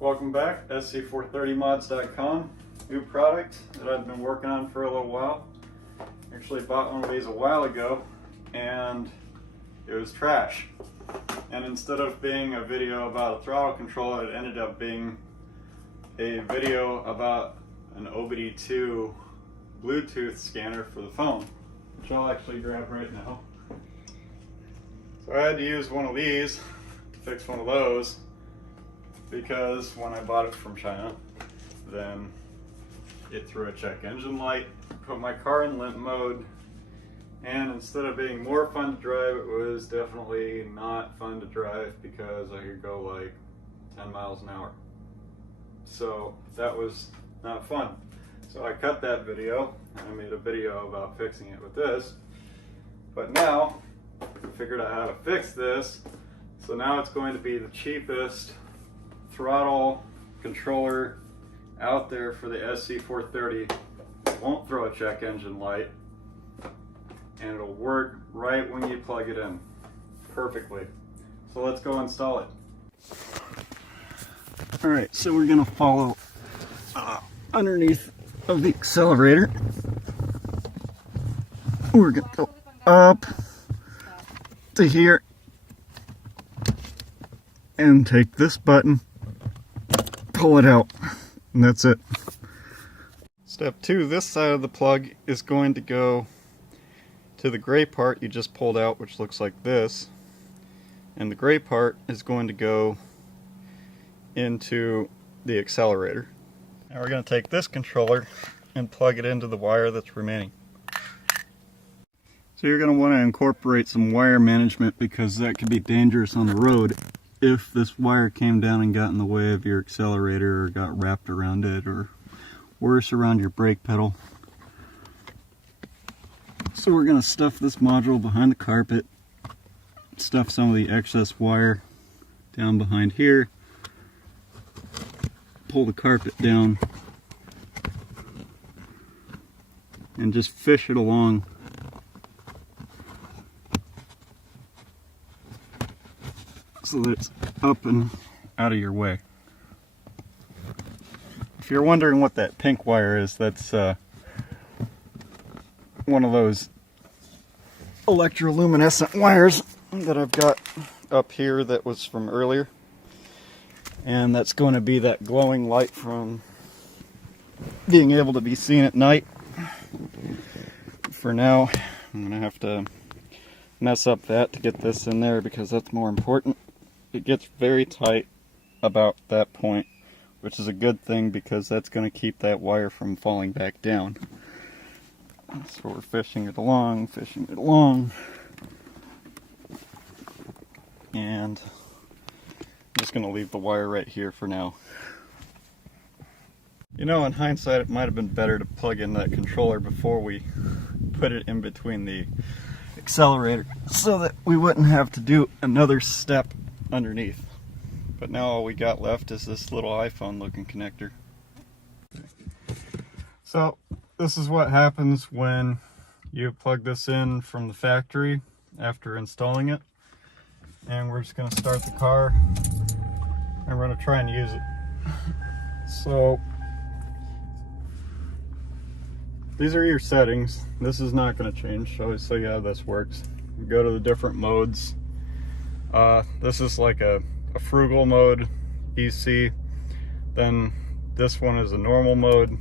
Welcome back, SC430mods.com. New product that I've been working on for a little while. Actually bought one of these a while ago and it was trash. And instead of being a video about a throttle controller, it ended up being a video about an OBD2 Bluetooth scanner for the phone, which I'll actually grab right now. So I had to use one of these to fix one of those, because when I bought it from China, then it threw a check engine light, put my car in limp mode, and instead of being more fun to drive, it was definitely not fun to drive because I could go like 10 miles an hour. So that was not fun. So I cut that video and I made a video about fixing it with this. But now I figured out how to fix this. So now it's going to be the cheapest throttle controller out there for the SC430. It won't throw a check engine light and it'll work right when you plug it in perfectly. So let's go install it. Alright, so we're going to follow underneath of the accelerator. We're going to go up to here and take this button, pull it out, and that's it. Step 2, this side of the plug is going to go to the gray part you just pulled out, which looks like this, and the gray part is going to go into the accelerator. Now we're going to take this controller and plug it into the wire that's remaining. So you're going to want to incorporate some wire management, because that could be dangerous on the road if this wire came down and got in the way of your accelerator or got wrapped around it, or worse, around your brake pedal. So we're going to stuff this module behind the carpet, stuff some of the excess wire down behind here, pull the carpet down, and just fish it along so that it's up and out of your way. If you're wondering what that pink wire is, that's one of those electroluminescent wires that I've got up here that was from earlier, and that's going to be that glowing light from being able to be seen at night. For now, I'm going to have to mess up that to get this in there, because that's more important. It gets very tight about that point, which is a good thing, because that's going to keep that wire from falling back down. So we're fishing it along, and I'm just going to leave the wire right here for now. You know, in hindsight, it might have been better to plug in that controller before we put it in between the accelerator, so that we wouldn't have to do another step underneath. But now all we got left is this little iPhone looking connector. So this is what happens when you plug this in from the factory after installing it. And we're just going to start the car and we're going to try and use it. So these are your settings. This is not going to change. I'll show you how this works. You go to the different modes. This is like a frugal mode, EC. Then this one is a normal mode.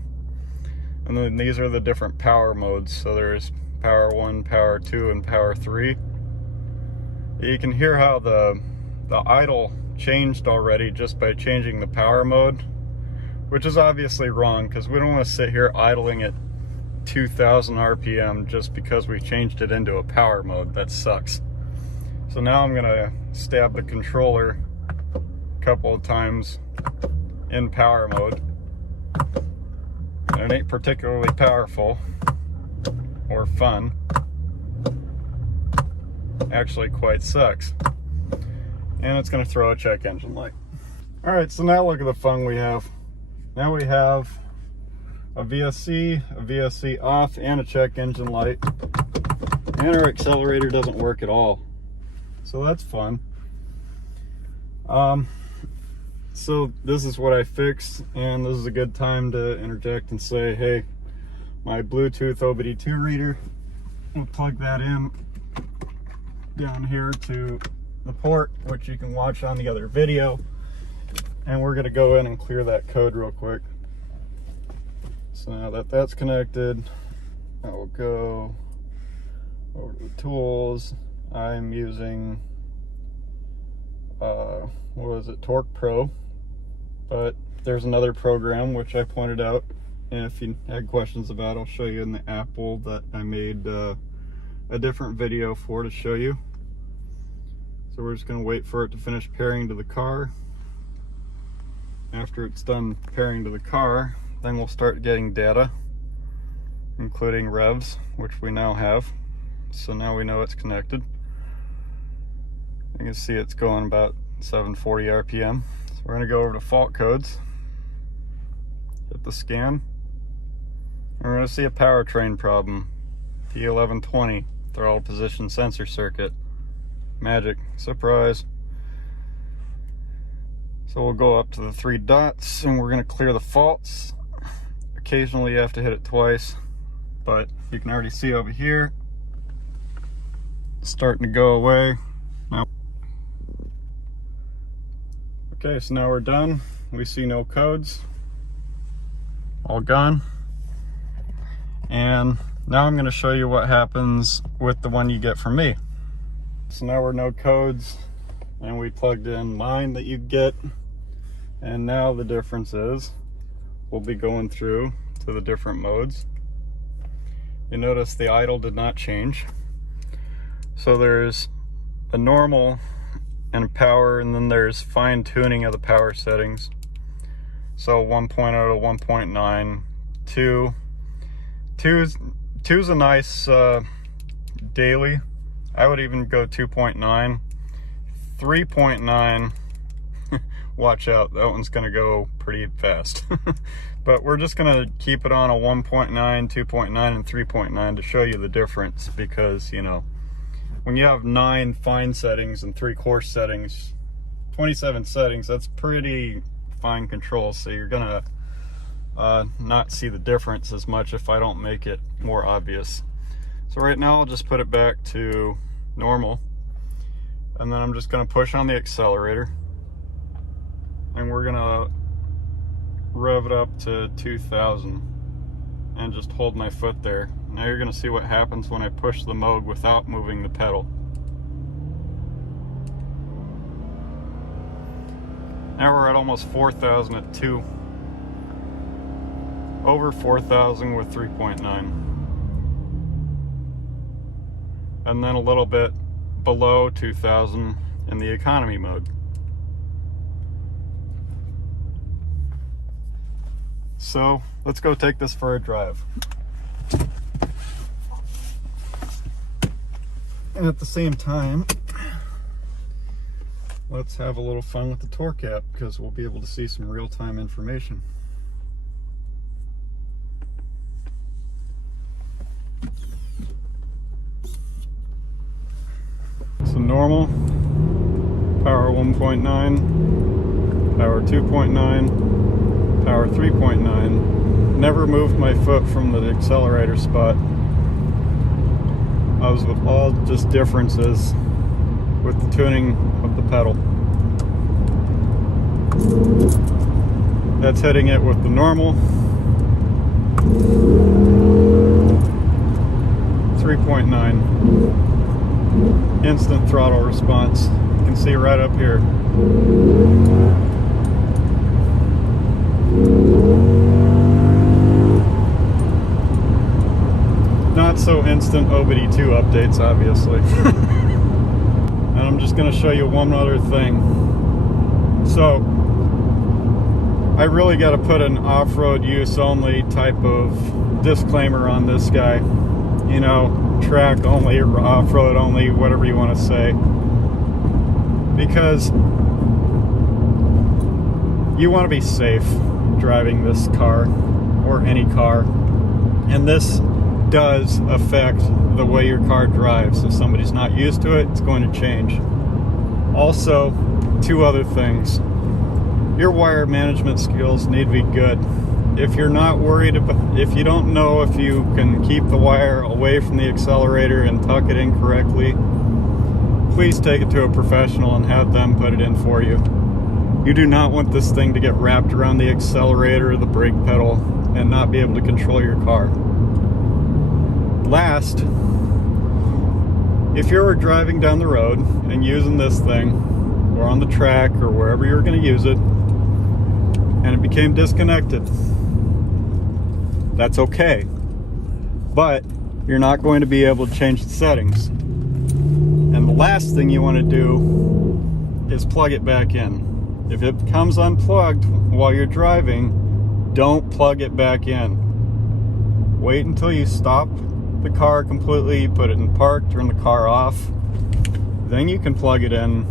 And then these are the different power modes. So there's power 1, power 2, and power 3. You can hear how the idle changed already just by changing the power mode, which is obviously wrong, because we don't want to sit here idling at 2,000 RPM just because we changed it into a power mode. That sucks. So now I'm gonna stab the controller a couple of times in power mode. And it ain't particularly powerful or fun. Actually quite sucks. And it's gonna throw a check engine light. Alright, so now look at the fun we have. Now we have a VSC off, and a check engine light. And our accelerator doesn't work at all. So that's fun. So this is what I fixed, and this is a good time to interject and say, hey, my Bluetooth OBD2 reader, we'll plug that in down here to the port, which you can watch on the other video, and we're going to go in and clear that code real quick. So now that that's connected, I will go over to the tools. I'm using what was it, Torque Pro, but there's another program which I pointed out, and if you had questions about, I'll show you in the Apple that I made a different video for to show you. So we're just going to wait for it to finish pairing to the car. After it's done pairing to the car, then we'll start getting data, including revs, which we now have. So now we know it's connected. You can see it's going about 740 RPM. So we're going to go over to fault codes, hit the scan. We're going to see a powertrain problem, P1120, throttle position sensor circuit. Magic, surprise. So we'll go up to the 3 dots and we're going to clear the faults. Occasionally you have to hit it twice, but you can already see over here it's starting to go away. Now, okay, so now we're done. We see no codes, all gone. And now I'm going to show you what happens with the one you get from me. So now we're no codes, and we plugged in mine that you get, and now the difference is we'll be going through to the different modes. You notice the idle did not change. So there's a normal and power, and then there's fine tuning of the power settings. So 1.0 to 1.9, 2's a nice daily. I would even go 2.9, 3.9. Watch out, that one's gonna go pretty fast. But we're just gonna keep it on a 1.9, 2.9, and 3.9 to show you the difference, because you know, when you have 9 fine settings and 3 coarse settings, 27 settings, that's pretty fine control. So you're gonna not see the difference as much if I don't make it more obvious. So right now I'll just put it back to normal, and then I'm just gonna push on the accelerator, and we're gonna rev it up to 2000 and just hold my foot there. Now you're going to see what happens when I push the mode without moving the pedal. Now we're at almost 4,000 at 2. Over 4,000 with 3.9. And then a little bit below 2,000 in the economy mode. So let's go take this for a drive. And at the same time, let's have a little fun with the torque app, because we'll be able to see some real-time information. So normal, power 1.9, power 2.9, power 3.9. Never moved my foot from the accelerator spot. I was with all just differences with the tuning of the pedal. That's hitting it with the normal. 3.9. Instant throttle response. You can see right up here. Not so instant OBD2 updates, obviously. And I'm just going to show you one other thing. So I really got to put an off-road use only type of disclaimer on this guy. You know, track only or off-road only, whatever you want to say. Because you want to be safe driving this car, or any car. And this does affect the way your car drives. If somebody's not used to it, it's going to change. Also, 2 other things. your wire management skills need to be good. If you're not worried about, if you don't know if you can keep the wire away from the accelerator and tuck it in correctly, please take it to a professional and have them put it in for you. You do not want this thing to get wrapped around the accelerator or the brake pedal and not be able to control your car. Last, if you're driving down the road and using this thing, or on the track or wherever you're going to use it, and it became disconnected, that's okay. But you're not going to be able to change the settings. And the last thing you want to do is plug it back in. If it becomes unplugged while you're driving, don't plug it back in. Wait until you stop the car completely, put it in park, turn the car off, then you can plug it in,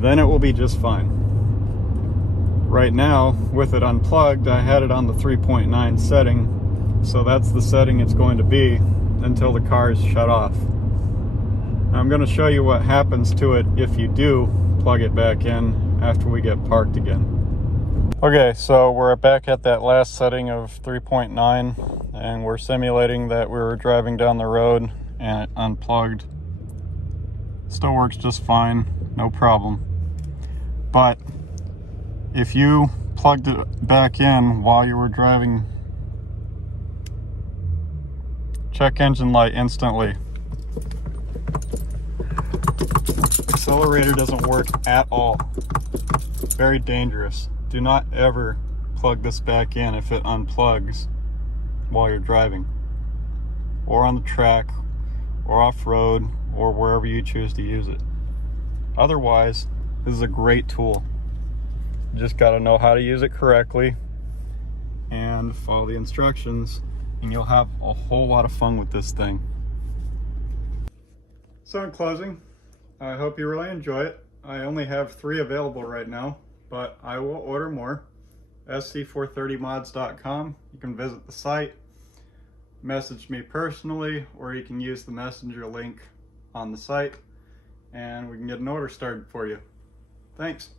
then it will be just fine. Right now, with it unplugged, I had it on the 3.9 setting, so that's the setting it's going to be until the car is shut off. I'm going to show you what happens to it if you do plug it back in after we get parked again. Okay, so we're back at that last setting of 3.9, and we're simulating that we were driving down the road and it unplugged. Still works just fine, no problem. But if you plugged it back in while you were driving, check engine light instantly. Accelerator doesn't work at all. Very dangerous. Do not ever plug this back in if it unplugs while you're driving, or on the track, or off-road, or wherever you choose to use it. Otherwise, this is a great tool. You just got to know how to use it correctly and follow the instructions, and you'll have a whole lot of fun with this thing. So in closing, I hope you really enjoy it. I only have 3 available right now, but I will order more. SC430mods.com. You can visit the site, message me personally, or you can use the messenger link on the site, and we can get an order started for you. Thanks.